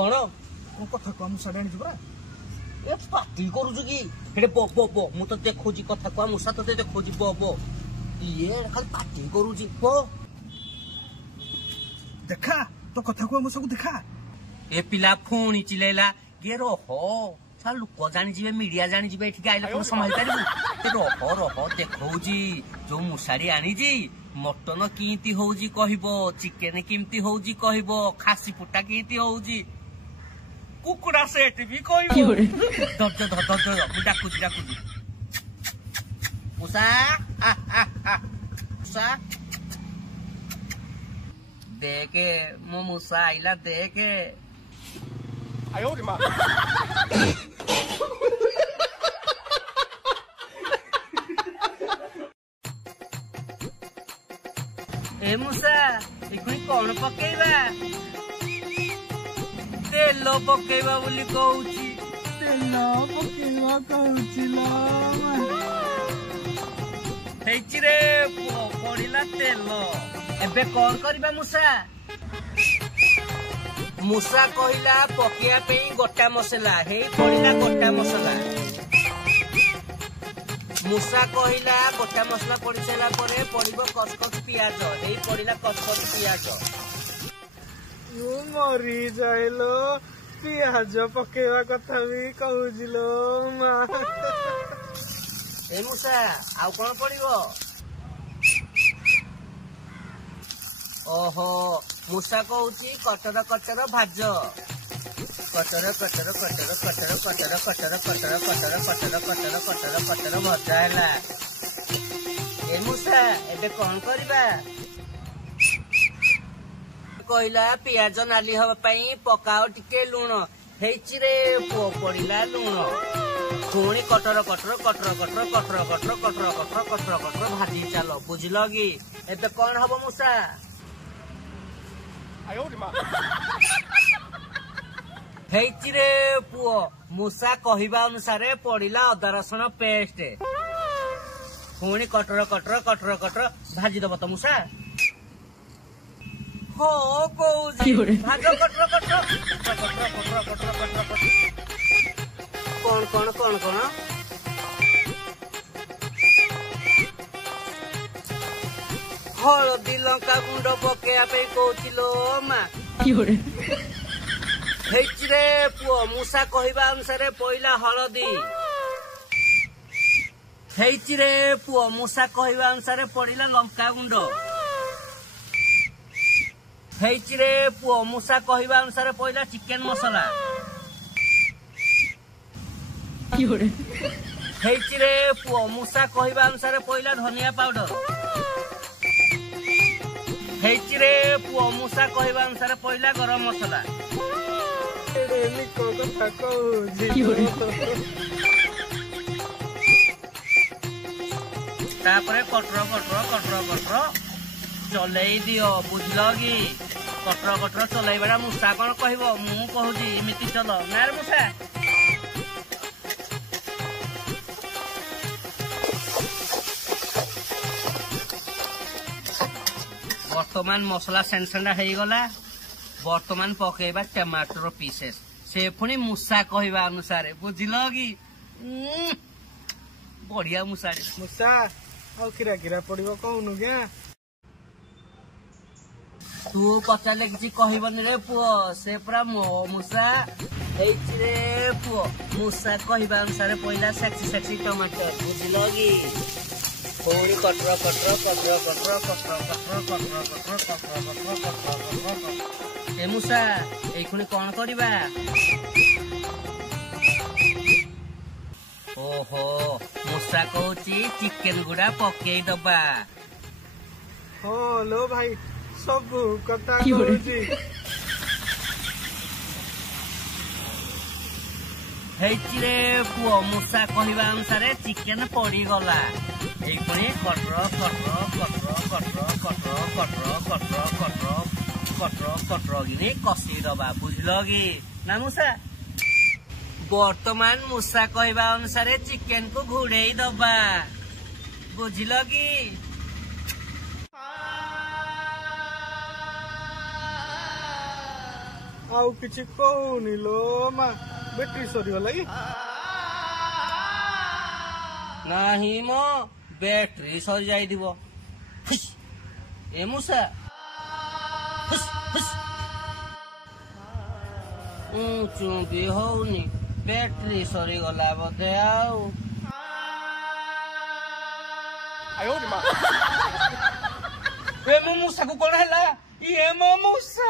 कौन कौन कथा कह मुसा आनी परा ए पार्टी करूछु कि हेडे बो मु तो देखोजी कथा कह मुसा तो देखोजी बो ये खाली पार्टी करूची बो देखा तो कथा कह मुसा को देखा ए पिला फोनी चिलेला के रहो सा लोक जानी जीवे मीडिया जानी जीवे एठी आइले कोन संभाल पारिबु रहो देखौजी जो मुसाड़ी आनी जी मटन कींती होउजी कहिबो चिकेन कीमती होउजी कहिबो खासी पुटा कींती होउजी कुकुड़ा सेट भी कहिबो धर मु डाकुजी मुसा मुसा देखे मो मुसा आइला देखे आयो रे मां ए मुसा इखुनी कौन पकेइबा तेल पकेइबा बोली कहूची तेल पकेइबा कहूची हेची रे पड़िला तेल एबे कौन करबा मुसा मुसा कहिला पकिया पे गोटा मसला हे पड़िला गोटा मसला मुसा कहिला गोटा मसला पड़ी सारा परे पड़िबो कचकच पियाज हे पड़िला कचकच पियाज यू मरी जाइलो पियाज पकेवा कथा भी कहूजिलो मा ए मुसा आउ कोन पड़िबो ओहो मुसा कहूची कचर कचर भाज कचर कचर कचर कचर कचर कचर कचर कचर कचर कचर कचर कचर भजा हैला ए मुसा एबे कोन करबा कहिला पियाज नाली हवा पई पकाओ टिके लूण हेची रे पड़िला लूण पुणी कटर कटर कटर कटर कटर कटर कटर कटर कटर कटर भाजी चलो बुझल कि एबे कौन हबो मुसा आयो रे मां हेची रे पुओ मुसा कहिबा अनुसार पड़िला अदा रसुण पेस्ट पुणी कटर कटर कटर कटर भाजी दब तो मुसा हो कौजी भाज कटर कटर कटर कटर कटर कटर कौन कौन कौन कौन हलदी लंका गुंड पकेया पे कहूचिलो मा हेची रे पुओ मुसा कहिबा अनुसार पइला हलदी हेची रे पुओ मुसा कहिबा अनुसार पड़िला लंका गुंड हेची रे पुओ मुसा कहिबा अनुसार पइला चिकेन मसला हेची रे पुओ मुसा कहिबा अनुसार पइला धनिया पाउडर हेची रे पुओ मुसा कहिबा अनुसार पइला गरम मसला एनी को कथा कहूजी तापरे कटर कटर कटर कटर चलई दियो बुझल कि कटर कटर चलैबा मुसा कौन कहबो मु कहूजी इमिति चल नार मुसा बर्तमान मसला सेंसेंडा हो गला बर्तमान पकेबा टमाटर पीसेस से पुणी मुसा कहबा अनुसार बुझल कि बढ़िया मुसा मुसा और किरा किरा पड़िबो कहूनु क्या तू पचारे किसी कहबनी रे पुओ से पूरा मो मुसा हेची रे पुओ मुसा कहबा अनुसार पहला सेक्सी सेक्सी टमाटर बुझल कि पुणी कटर कटर कटर कटर कटर कटर कटर कटर कटर कटर कटर ए मुसा एई खुनी कौन करबा ओहो मुसा कहूची चिकेन गुड़ा पकेई दबा हो लो भाई सब कथा कहूजी हेची रे पुओ मुसा कहबा अनुसार चिकेन पड़ी गला एई खुनी कटर कटर कटर कटर कटर कटर कटर कटर कटर कटर गिनी कसी दबा बुझल कि ना मुसा बर्तमान मुसा कहबा अनुसार चिकेन को घुड़ेई दबा बुझल कि आउ किछि कहूनी लो मा बैटरी सरीगला कि नाही मो बैटरी सरी जाई दिबो ए मुसा चुंबी होनी बैटरी सरी गला बोधे आउ ए मो मूसा को कोन हैला ये मो मूसा